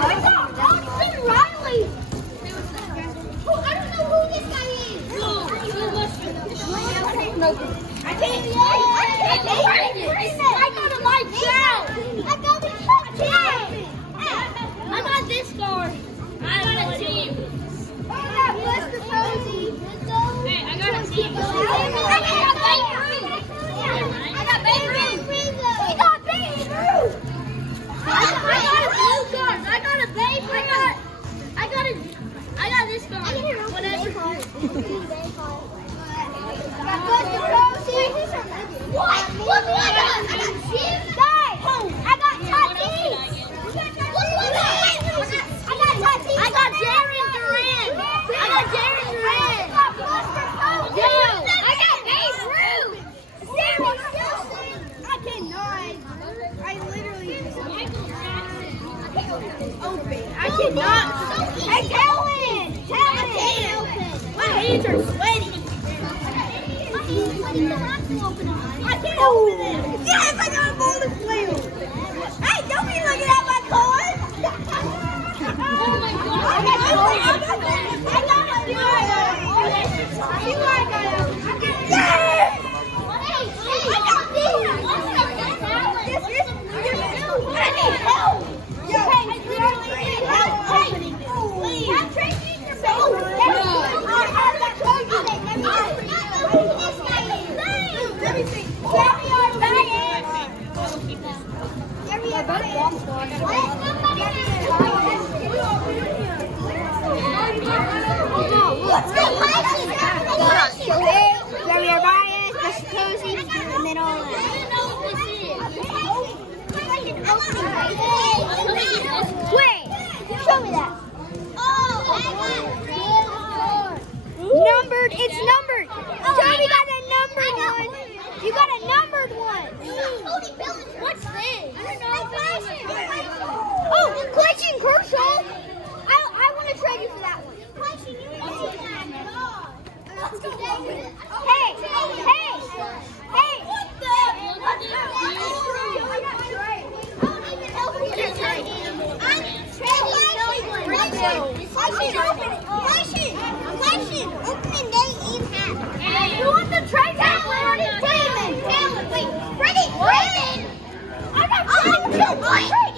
Austin Riley. Oh, I don't know who this guy is. I can't I got a light shout. I got a touchdown. I got this card. I got a team. I got Buster Posey. Hey, I got a team. I got Babe Ruth. We got Babe Ruth. I got a blue card. I got a Babe. I got this card. Whatever. Buster Posey. What? Look what I got. I got Jim. I got Tatis. Look what I got Tatis. I got Darren Durant. I got Darren Durant. I got Buster Posey. I got Babe Ruth. Darren Stilson. I cannot. I literally open. I cannot. Hey, Kellen. My hands are sweaty. I can't open it. Yes, I got a golden wheel. Hey, don't be looking at my card. Oh my God. I got I need help. I literally need help opening this. Please. I'm tracing your Let's go, Javier Baez, Buster Posey, and then all that. Wait, show me that. Numbered, it's numbered. Johnny got a numbered one. You got a numbered one. What's this? I don't know. Oh, Clayton Kershaw. I want to trade you for that one. Hey. Question. Opening day in half. Who wants to trade that for Freeman? Wait, Freddie Freeman? I got Freddie.